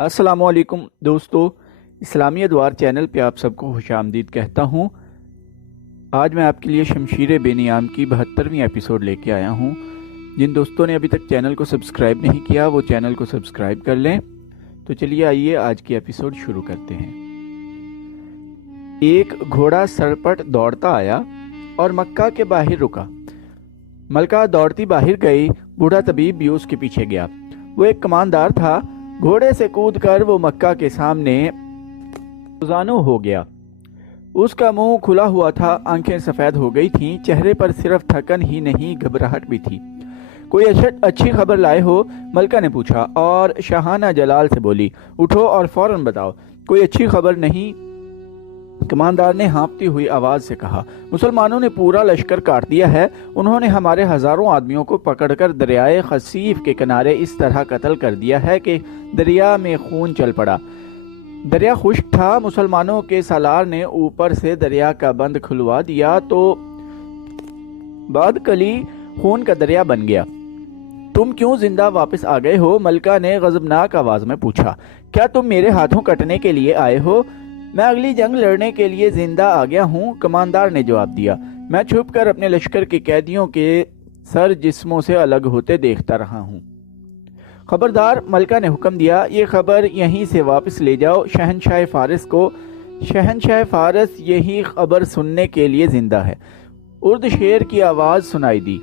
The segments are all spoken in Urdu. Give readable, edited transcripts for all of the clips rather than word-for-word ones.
السلام علیکم دوستو، اسلامی ادوار چینل پہ آپ سب کو خوش آمدید کہتا ہوں۔ آج میں آپ کے لیے شمشیر بے نیام کی 72ویں ایپیسوڈ لے کے آیا ہوں۔ جن دوستوں نے ابھی تک چینل کو سبسکرائب نہیں کیا وہ چینل کو سبسکرائب کر لیں۔ تو چلیے آئیے آج کی ایپیسوڈ شروع کرتے ہیں۔ ایک گھوڑا سرپٹ دوڑتا آیا اور مکہ کے باہر رکا۔ ملکہ دوڑتی باہر گئی، بوڑھا طبیب بھی اس کے پیچھے گیا۔ وہ ایک کماندار تھا۔ گھوڑے سے کود کر وہ مکہ کے سامنے روزانو ہو گیا۔ اس کا منہ کھلا ہوا تھا، آنکھیں سفید ہو گئی تھیں، چہرے پر صرف تھکن ہی نہیں گھبراہٹ بھی تھی۔ کوئی اچھی خبر لائے ہو؟ ملکہ نے پوچھا اور شاہانہ جلال سے بولی، اٹھو اور فوراً بتاؤ۔ کوئی اچھی خبر نہیں، کماندار نے ہانپتی ہوئی آواز سے کہا۔ مسلمانوں نے پورا لشکر کاٹ دیا ہے۔ انہوں نے ہمارے ہزاروں آدمیوں کو پکڑ کر دریائے خصیف کے کنارے اس طرح قتل کر دیا ہے کہ دریا میں خون چل پڑا۔ دریا خشک تھا، مسلمانوں کے سالار نے اوپر سے دریا کا بند کھلوا دیا تو بعد کلی خون کا دریا بن گیا۔ تم کیوں زندہ واپس آ گئے ہو؟ ملکہ نے غضبناک آواز میں پوچھا۔ کیا تم میرے ہاتھوں کٹنے کے لیے آئے ہو؟ میں اگلی جنگ لڑنے کے لیے زندہ آ گیا ہوں، کماندار نے جواب دیا۔ میں چھپ کر اپنے لشکر کے قیدیوں کے سر جسموں سے الگ ہوتے دیکھتا رہا ہوں۔ خبردار، ملکہ نے حکم دیا، یہ خبر یہیں سے واپس لے جاؤ شہنشاہ فارس کو۔ شہنشاہ فارس یہی خبر سننے کے لیے زندہ ہے۔ ارد شیر کی آواز سنائی دی۔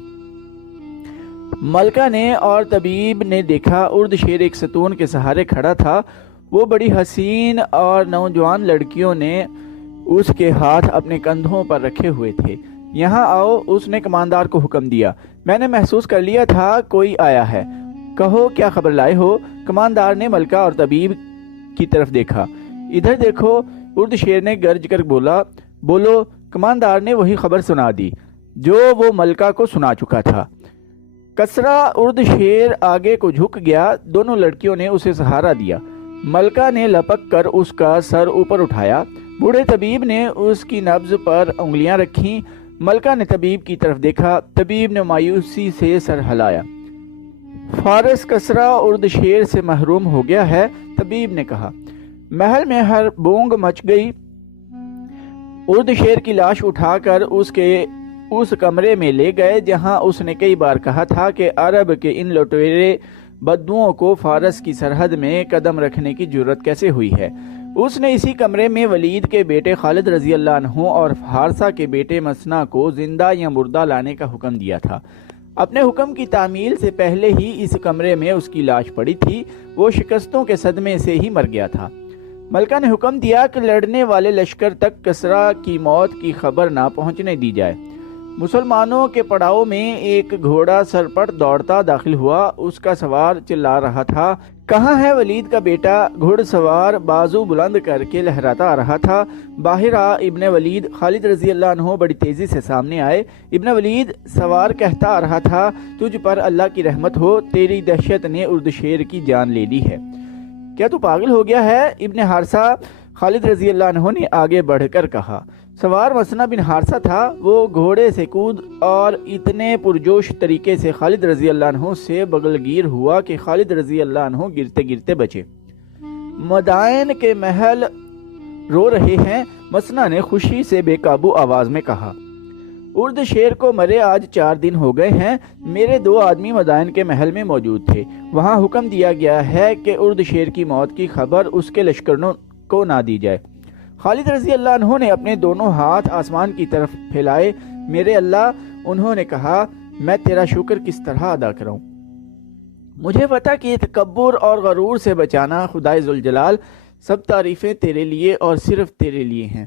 ملکہ نے اور طبیب نے دیکھا ارد شیر ایک ستون کے سہارے کھڑا تھا۔ وہ بڑی حسین اور نوجوان لڑکیوں نے اس کے ہاتھ اپنے کندھوں پر رکھے ہوئے تھے۔ یہاں آؤ، اس نے کماندار کو حکم دیا۔ میں نے محسوس کر لیا تھا کوئی آیا ہے۔ کہو کیا خبر لائے ہو؟ کماندار نے ملکہ اور طبیب کی طرف دیکھا۔ ادھر دیکھو، ارد شیر نے گرج کر بولا۔ بولو۔ کماندار نے وہی خبر سنا دی جو وہ ملکہ کو سنا چکا تھا۔ کسرا ارد شیر آگے کو جھک گیا۔ دونوں لڑکیوں نے اسے سہارا دیا۔ ملکہ نے لپک کر اس کا سر اوپر اٹھایا۔ بوڑھے طبیب نے اس کی نبض پر انگلیاں رکھیں۔ ملکہ نے طبیب کی طرف دیکھا۔ طبیب نے مایوسی سے سر ہلایا۔ فارس کسرا ارد شیر سے محروم ہو گیا ہے، طبیب نے کہا۔ محل میں ہر بونگ مچ گئی۔ ارد شیر کی لاش اٹھا کر اس کمرے میں لے گئے جہاں اس نے کئی بار کہا تھا کہ عرب کے ان لٹیرے بدوؤں کو فارس کی سرحد میں قدم رکھنے کی جرت کیسے ہوئی ہے۔ اس نے اسی کمرے میں ولید کے بیٹے خالد رضی اللہ عنہ اور حارثہ کے بیٹے مسنا کو زندہ یا مردہ لانے کا حکم دیا تھا۔ اپنے حکم کی تعمیل سے پہلے ہی اس کمرے میں اس کی لاش پڑی تھی۔ وہ شکستوں کے صدمے سے ہی مر گیا تھا۔ ملکہ نے حکم دیا کہ لڑنے والے لشکر تک کسرا کی موت کی خبر نہ پہنچنے دی جائے۔ مسلمانوں کے پڑاؤ میں ایک گھوڑا سرپٹ دوڑتا داخل ہوا۔ اس کا سوار چلا رہا تھا، کہاں ہے ولید کا بیٹا؟ گھڑ سوار بازو بلند کر کے لہراتا آ رہا تھا۔ باہر آ ابن ولید۔ خالد رضی اللہ عنہ بڑی تیزی سے سامنے آئے۔ ابن ولید، سوار کہتا آ رہا تھا، تجھ پر اللہ کی رحمت ہو، تیری دہشت نے ارد شیر کی جان لے لی ہے۔ کیا تو پاگل ہو گیا ہے ابن حارثہ؟ خالد رضی اللہ عنہ نے آگے بڑھ کر کہا۔ سوار مسنا بن حارثہ تھا۔ وہ گھوڑے سے کود اور اتنے پرجوش طریقے سے خالد رضی اللہ عنہ سے بغلگیر ہوا کہ خالد رضی اللہ عنہ گرتے گرتے بچے۔ مدائن کے محل رو رہے ہیں، مسنا نے خوشی سے بے قابو آواز میں کہا۔ ارد شیر کو مرے آج 4 دن ہو گئے ہیں۔ میرے 2 آدمی مدائن کے محل میں موجود تھے۔ وہاں حکم دیا گیا ہے کہ ارد شیر کی موت کی خبر اس کے لشکروں کو نہ دی جائے۔ خالد رضی اللہ عنہ نے اپنے دونوں ہاتھ آسمان کی طرف پھیلائے۔ میرے اللہ، انہوں نے کہا، میں تیرا شکر کس طرح ادا کروں؟ مجھے پتا کہ تکبر اور غرور سے بچانا خدائے ذوالجلال، سب تعریفیں تیرے لیے اور صرف تیرے لیے ہیں۔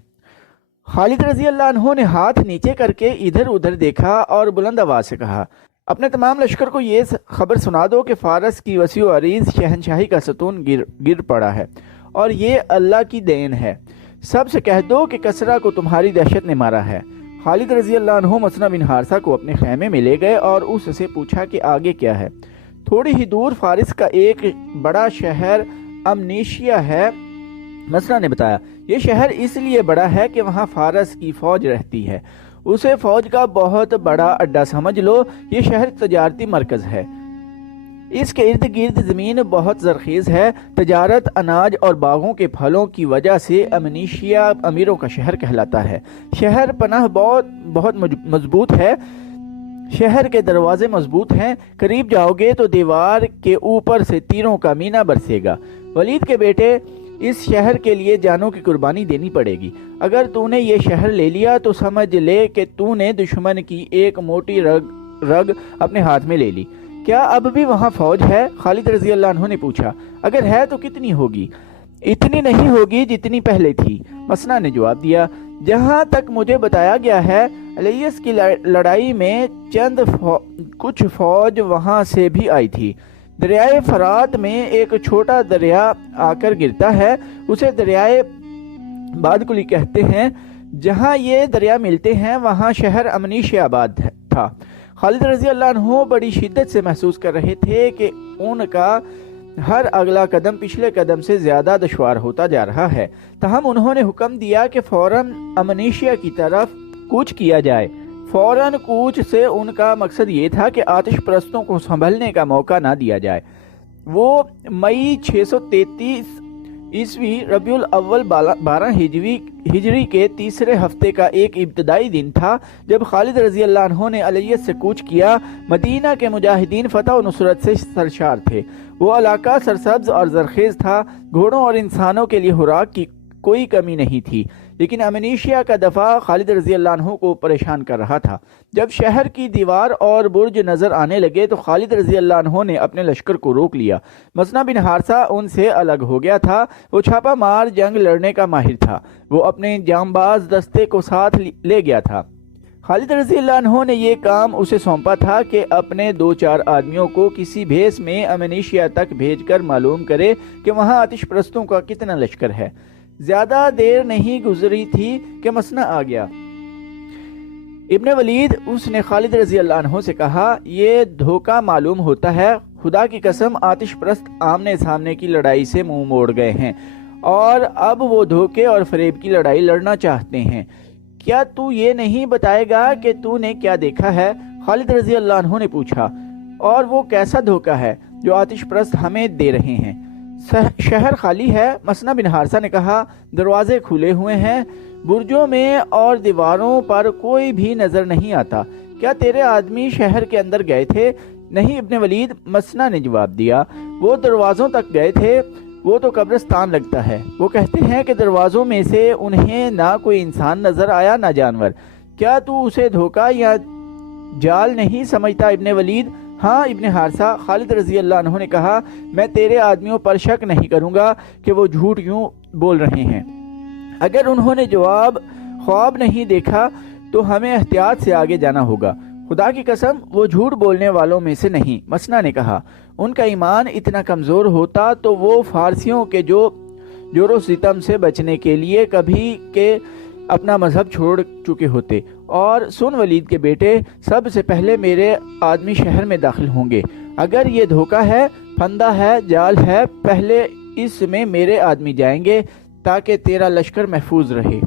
خالد رضی اللہ عنہ نے ہاتھ نیچے کر کے ادھر ادھر دیکھا اور بلند آواز سے کہا، اپنے تمام لشکر کو یہ خبر سنا دو کہ فارس کی وسیع و عریض شہنشاہی کا ستون گر پڑا ہے اور یہ اللہ کی دین ہے۔ سب سے کہہ دو کہ کسرا کو تمہاری دہشت نے مارا ہے۔ خالد رضی اللہ عنہ مسنا بن حارثہ کو اپنے خیمے میں لے گئے اور اس سے پوچھا کہ آگے کیا ہے۔ تھوڑی ہی دور فارس کا ایک بڑا شہر امنیشیا ہے، مسنا نے بتایا۔ یہ شہر اس لیے بڑا ہے کہ وہاں فارس کی فوج رہتی ہے۔ اسے فوج کا بہت بڑا اڈا سمجھ لو۔ یہ شہر تجارتی مرکز ہے۔ اس کے ارد گرد زمین بہت زرخیز ہے۔ تجارت، اناج اور باغوں کے پھلوں کی وجہ سے امنیشیا امیروں کا شہر کہلاتا ہے۔ شہر پناہ بہت مضبوط ہے۔ شہر کے دروازے مضبوط ہیں، قریب جاؤ گے تو دیوار کے اوپر سے تیروں کا مینا برسے گا۔ ولید کے بیٹے، اس شہر کے لیے جانوں کی قربانی دینی پڑے گی۔ اگر تو نے یہ شہر لے لیا تو سمجھ لے کہ تو نے دشمن کی ایک موٹی رگ اپنے ہاتھ میں لے لی۔ کیا اب بھی وہاں فوج ہے؟ خالد رضی اللہ عنہ نے پوچھا۔ اگر ہے تو کتنی ہوگی؟ اتنی نہیں ہوگی جتنی پہلے تھی، مسنا نے جواب دیا۔ جہاں تک مجھے بتایا گیا ہے، الیس کی لڑائی میں کچھ فوج وہاں سے بھی آئی تھی۔ دریائے فرات میں ایک چھوٹا دریا آ کر گرتا ہے، اسے دریائے بادکلی کہتے ہیں۔ جہاں یہ دریا ملتے ہیں وہاں شہر امنیشیا آباد تھا۔ خالد رضی اللہ عنہ بڑی شدت سے محسوس کر رہے تھے کہ ان کا ہر اگلا قدم پچھلے قدم سے زیادہ دشوار ہوتا جا رہا ہے۔ تاہم انہوں نے حکم دیا کہ فوراً امنیشیا کی طرف کوچ کیا جائے۔ فوراً کوچ سے ان کا مقصد یہ تھا کہ آتش پرستوں کو سنبھلنے کا موقع نہ دیا جائے۔ وہ مئی 633 عیسوی ربیع الاول 12 ہجری کے تیسرے ہفتے کا ایک ابتدائی دن تھا جب خالد رضی اللہ عنہ نے الیس سے کوچ کیا۔ مدینہ کے مجاہدین فتح و نصرت سے سرشار تھے۔ وہ علاقہ سرسبز اور زرخیز تھا، گھوڑوں اور انسانوں کے لیے خوراک کی کوئی کمی نہیں تھی، لیکن امنیشیا کا دفاع خالد رضی اللہ عنہ کو پریشان کر رہا تھا۔ جب شہر کی دیوار اور برج نظر آنے لگے تو خالد رضی اللہ عنہ نے اپنے لشکر کو روک لیا۔ مسنا بن حارثہ ان سے الگ ہو گیا تھا۔ وہ چھاپا مار جنگ لڑنے کا ماہر تھا۔ وہ اپنے جانباز دستے کو ساتھ لے گیا تھا۔ خالد رضی اللہ عنہ نے یہ کام اسے سونپا تھا کہ اپنے 2-4 آدمیوں کو کسی بھیس میں امنیشیا تک بھیج کر معلوم کرے کہ وہاں آتش پرستوں کا کتنا لشکر ہے۔ زیادہ دیر نہیں گزری تھی کہ مسنا آ گیا۔ ابن ولید، اس نے خالد رضی اللہ عنہ سے کہا، یہ دھوکہ معلوم ہوتا ہے۔ خدا کی قسم، آتش پرست آمنے سامنے کی لڑائی سے منہ موڑ گئے ہیں اور اب وہ دھوکے اور فریب کی لڑائی لڑنا چاہتے ہیں۔ کیا تو یہ نہیں بتائے گا کہ تو نے کیا دیکھا ہے؟ خالد رضی اللہ عنہ نے پوچھا۔ اور وہ کیسا دھوکہ ہے جو آتش پرست ہمیں دے رہے ہیں؟ شہر خالی ہے، مسنا بن حارثہ نے کہا۔ دروازے کھلے ہوئے ہیں، برجوں میں اور دیواروں پر کوئی بھی نظر نہیں آتا۔ کیا تیرے آدمی شہر کے اندر گئے تھے؟ نہیں ابن ولید، مسنا نے جواب دیا۔ وہ دروازوں تک گئے تھے، وہ تو قبرستان لگتا ہے۔ وہ کہتے ہیں کہ دروازوں میں سے انہیں نہ کوئی انسان نظر آیا نہ جانور۔ کیا تو اسے دھوکہ یا جال نہیں سمجھتا ابن ولید؟ ہاں ابن حارثہ، خالد رضی اللہ عنہ نے کہا، میں تیرے آدمیوں پر شک نہیں کروں گا کہ وہ جھوٹ یوں بول رہے ہیں۔ اگر انہوں نے خواب نہیں دیکھا تو ہمیں احتیاط سے آگے جانا ہوگا۔ خدا کی قسم، وہ جھوٹ بولنے والوں میں سے نہیں، مسنا نے کہا۔ ان کا ایمان اتنا کمزور ہوتا تو وہ فارسیوں کے جور و ستم سے بچنے کے لیے کبھی کے اپنا مذہب چھوڑ چکے ہوتے۔ اور سن ولید کے بیٹے، سب سے پہلے میرے آدمی شہر میں داخل ہوں گے۔ اگر یہ دھوکہ ہے، پھندا ہے، جال ہے، پہلے اس میں میرے آدمی جائیں گے تاکہ تیرا لشکر محفوظ رہے۔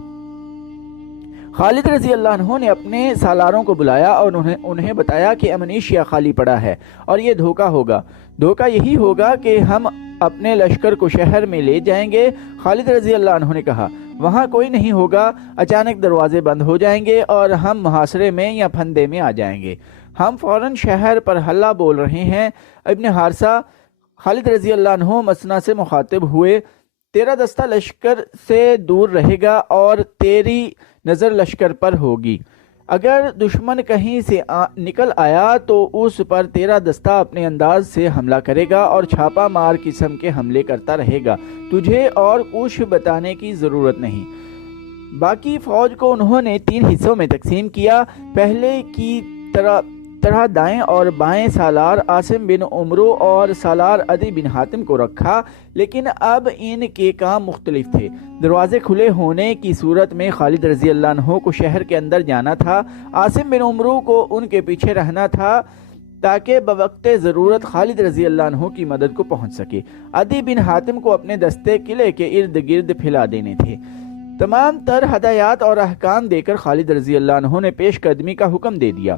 خالد رضی اللہ عنہ نے اپنے سالاروں کو بلایا اور انہیں بتایا کہ امنیشیا خالی پڑا ہے اور یہ دھوکہ ہوگا۔ دھوکہ یہی ہوگا کہ ہم اپنے لشکر کو شہر میں لے جائیں گے۔ خالد رضی اللہ عنہ نے کہا، وہاں کوئی نہیں ہوگا، اچانک دروازے بند ہو جائیں گے اور ہم محاصرے میں یا پھندے میں آ جائیں گے۔ ہم فوراً شہر پر حلہ بول رہے ہیں۔ ابن حارثہ، خالد رضی اللہ عنہ مسنا سے مخاطب ہوئے، تیرا دستہ لشکر سے دور رہے گا اور تیری نظر لشکر پر ہوگی۔ اگر دشمن کہیں سے نکل آیا تو اس پر تیرا دستہ اپنے انداز سے حملہ کرے گا اور چھاپا مار قسم کے حملے کرتا رہے گا۔ تجھے اور کچھ بتانے کی ضرورت نہیں۔ باقی فوج کو انہوں نے 3 حصوں میں تقسیم کیا۔ پہلے کی طرح دائیں اور بائیں سالار عاصم بن عمرو اور سالار عدی بن حاتم کو رکھا، لیکن اب ان کے کام مختلف تھے۔ دروازے کھلے ہونے کی صورت میں خالد رضی اللہ عنہ کو شہر کے اندر جانا تھا۔ عاصم بن عمرو کو ان کے پیچھے رہنا تھا تاکہ بوقت ضرورت خالد رضی اللہ عنہ کی مدد کو پہنچ سکے۔ عدی بن حاتم کو اپنے دستے قلعے کے ارد گرد پھیلا دینے تھے۔ تمام تر ہدایات اور احکام دے کر خالد رضی اللہ عنہ نے پیش قدمی کا حکم دے دیا۔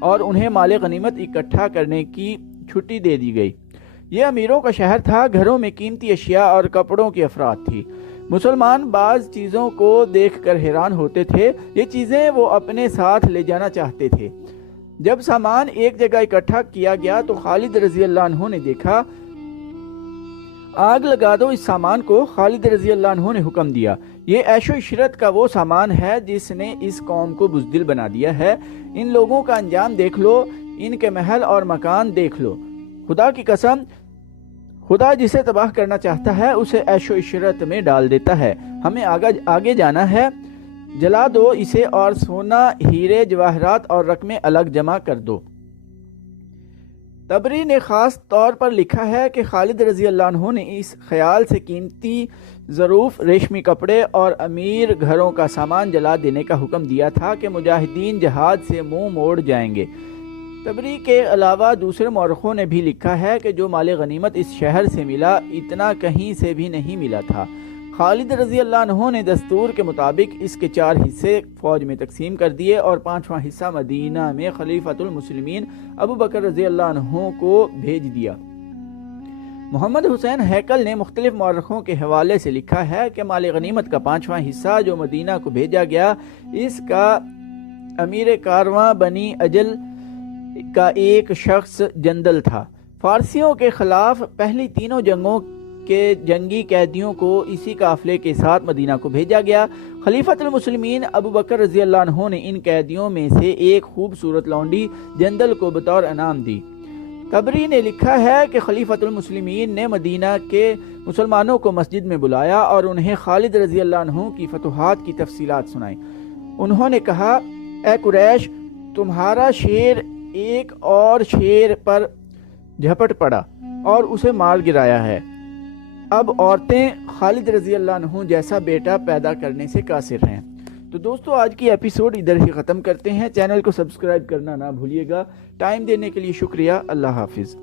اور انہیں مال غنیمت اکٹھا کرنے کی چھٹی دے دی گئی۔ یہ امیروں کا شہر تھا، گھروں میں قیمتی اشیاء اور کپڑوں کی افراد تھی۔ مسلمان بعض چیزوں کو دیکھ کر حیران ہوتے تھے، یہ چیزیں وہ اپنے ساتھ لے جانا چاہتے تھے۔ جب سامان ایک جگہ اکٹھا کیا گیا تو خالد رضی اللہ عنہ نے دیکھا، آگ لگا دو اس سامان کو۔ خالد رضی اللہ عنہ نے حکم دیا، یہ عیش و عشرت کا وہ سامان ہے جس نے اس قوم کو بزدل بنا دیا ہے۔ ان لوگوں کا انجام دیکھ لو، ان کے محل اور مکان دیکھ لو۔ خدا کی قسم، خدا جسے تباہ کرنا چاہتا ہے اسے عیش و عشرت میں ڈال دیتا ہے۔ ہمیں آگے جانا ہے، جلا دو اسے اور سونا، ہیرے، جواہرات اور رقمیں الگ جمع کر دو۔ طبری نے خاص طور پر لکھا ہے کہ خالد رضی اللہ عنہ نے اس خیال سے قیمتی ظروف، ریشمی کپڑے اور امیر گھروں کا سامان جلا دینے کا حکم دیا تھا کہ مجاہدین جہاد سے منہ موڑ جائیں گے۔ طبری کے علاوہ دوسرے مورخوں نے بھی لکھا ہے کہ جو مال غنیمت اس شہر سے ملا، اتنا کہیں سے بھی نہیں ملا تھا۔ خالد رضی اللہ عنہ نے دستور کے مطابق اس کے 4 حصے فوج میں تقسیم کر دیے اور 5واں حصہ مدینہ میں خلیفۃ المسلمین ابو بکر رضی اللہ عنہ کو بھیج دیا۔ محمد حسین ہیکل نے مختلف مورخوں کے حوالے سے لکھا ہے کہ مال غنیمت کا 5واں حصہ جو مدینہ کو بھیجا گیا، اس کا امیر کارواں بنی اجل کا ایک شخص جندل تھا۔ فارسیوں کے خلاف پہلی تینوں جنگوں کے جنگی قیدیوں کو اسی قافلے کے ساتھ مدینہ کو بھیجا گیا۔ خلیفۃ المسلمین ابو بکر رضی اللہ عنہ نے ان قیدیوں میں سے ایک خوبصورت لونڈی جندل کو بطور انعام دی۔ طبری نے لکھا ہے کہ خلیفۃ المسلمین نے مدینہ کے مسلمانوں کو مسجد میں بلایا اور انہیں خالد رضی اللہ عنہ کی فتوحات کی تفصیلات سنائیں۔ انہوں نے کہا، اے قریش، تمہارا شیر ایک اور شیر پر جھپٹ پڑا اور اسے مار گرایا ہے۔ اب عورتیں خالد رضی اللہ عنہ جیسا بیٹا پیدا کرنے سے قاصر ہیں۔ تو دوستو، آج کی ایپیسوڈ ادھر ہی ختم کرتے ہیں۔ چینل کو سبسکرائب کرنا نہ بھولیے گا۔ ٹائم دینے کے لیے شکریہ۔ اللہ حافظ۔